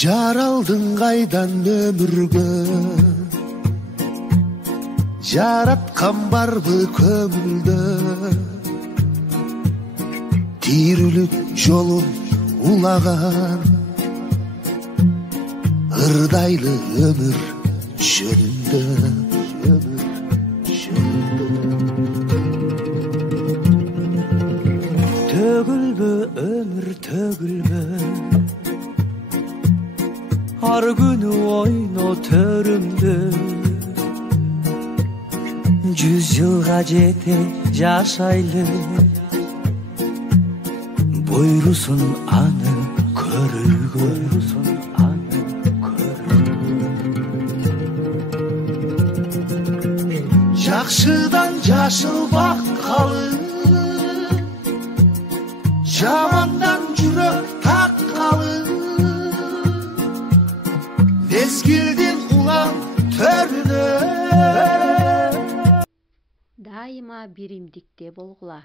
Жаралдың қайдан өмірге, жаратқан барбы көңілді, тирілік жолын улаған, ырдайлы өмір жөнінде. Төгілбі өмір төгілбі, ар күні ойно төрімді, 100 жылға жете жашайлы, бұйырсын аны көрүүгө. Жакшыдан жашыл баккалы, жамандан жүрөк таккалы, мезгилдин улан төрүнө. Дайыма биримдикте болгула.